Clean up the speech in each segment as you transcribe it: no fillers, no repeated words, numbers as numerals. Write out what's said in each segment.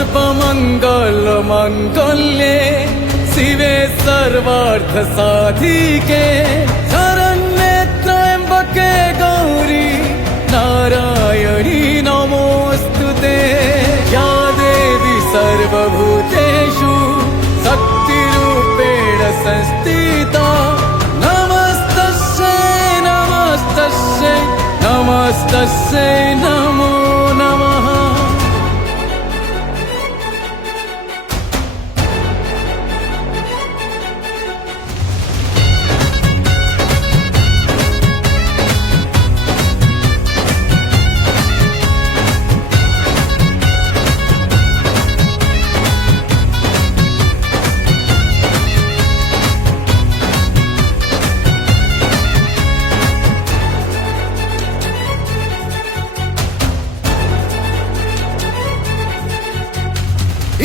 सर्वमंगल मंगल्ये शिवे सर्वार्थ साधिके शरण्ये त्र्यंबके गौरी नारायणी नमोस्तुते। या देवी सर्वभूतेषु शक्तिरूपेण संस्थिता नमस्तस्यै नमस्तस्यै नमस्तस्यै नमो नमः।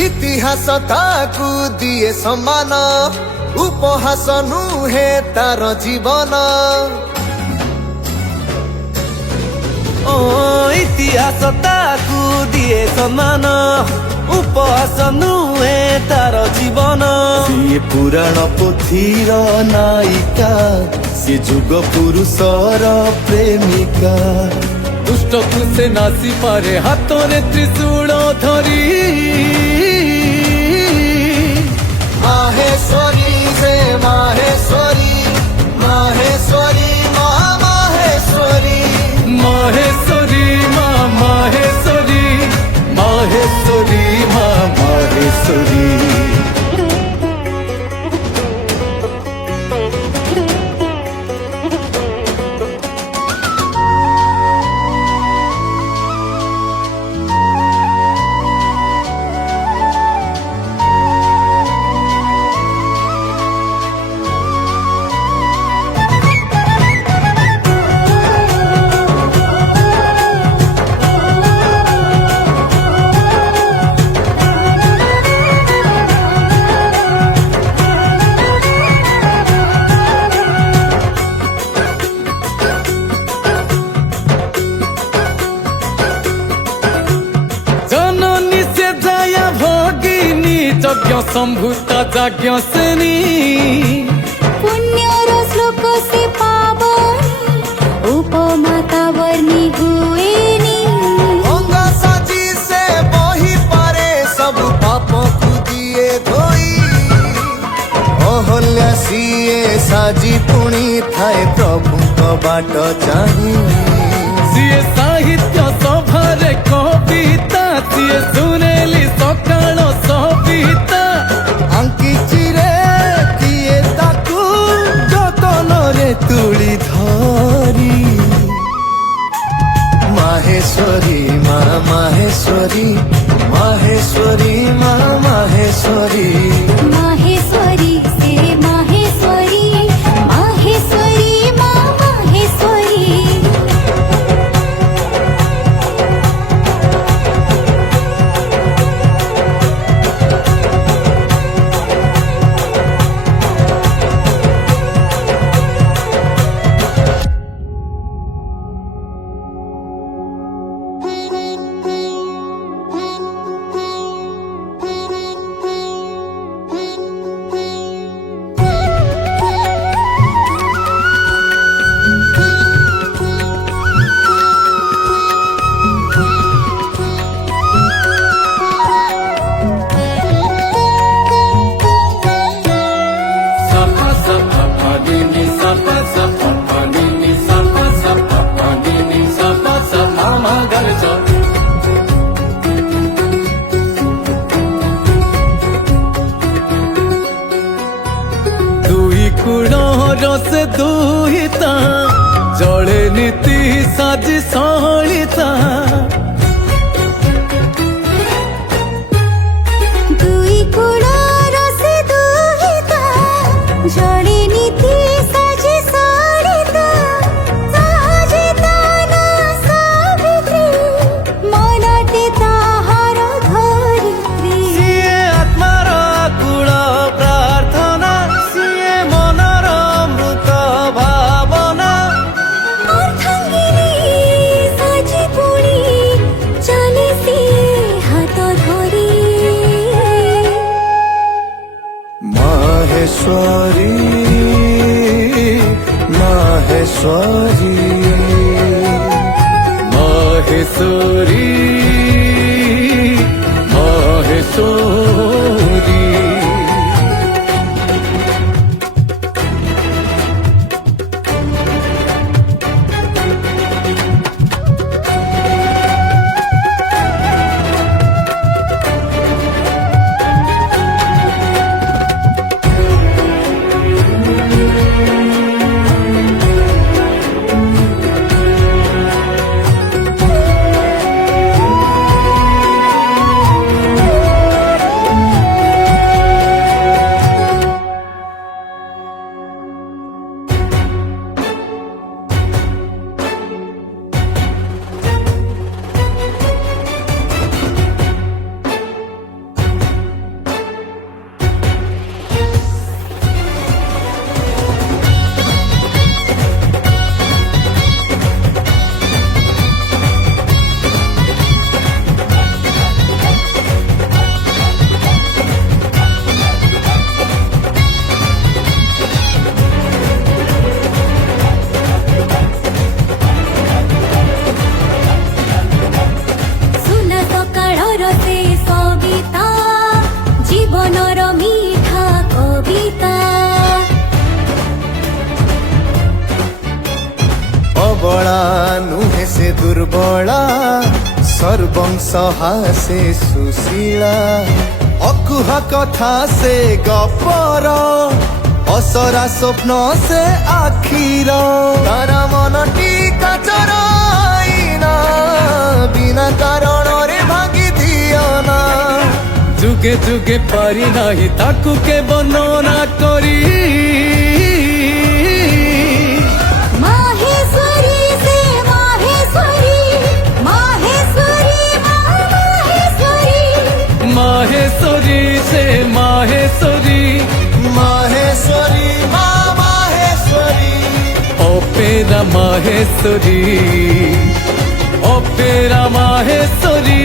इतिहास ताकू दिए सम्मान उपहास नुहे तार जीवन। ओ इतिहास ताकू दिए सम्मान उपहास नुहे तार जीवन। ये पुराण पोथीर नायिका से जुग पुरुषर प्रेमिका। दुष्ट से नासी पारे हाथरे त्रिशूल धरी माहेश्वरी से माहेश्वरी माहेश्वरी माहेश्वरी माहेश्वरी माँ माहेश्वरी माहेश्वरी माँ माहेश्वरी। यज्ञ संभूता जाज्ञसेनी पुण्यर श्लोक से पावनी उपमाता वर्णी हुएनी। गंगा साजी से बही पारे सब पाप को दिए धोई। अहल्या सिए साजी पुणी थाए प्रभु को बाट चाही। सीए साहित्य सभारे कविता सीए सुनेली सकाळ सविता। अंकिचिरे किए ताकू जतनरे तुली धरी। माहेश्वरी माँ माहेश्वरी माहेश्वरी माँ माहेश्वरी माहेश्वरी से माहेश्वरी माहेश्वरी माँ माहेश्वरी। माहेश्वरी माहेश्वरी सुना सकाळर से सविता जीवनर मीठा कविता अबला नुहे से दुर्बला सर्वंश हासे सुशीला अकुहा कथा से गपर असरा स्वप्न से आखिर तारा मन टीका चराइना बिना कारण रे भांगी दियना जुगे जुगे पारी नाही ताकू के वर्णना करी माहेश्वरी से माहेश्वरी माहेश्वरी माहेश्वरी माहेश्वरी से माहेश्वरी माहेश्वरी माहेश्वरी ओपेरा माहेश्वरी ओपेरा माहेश्वरी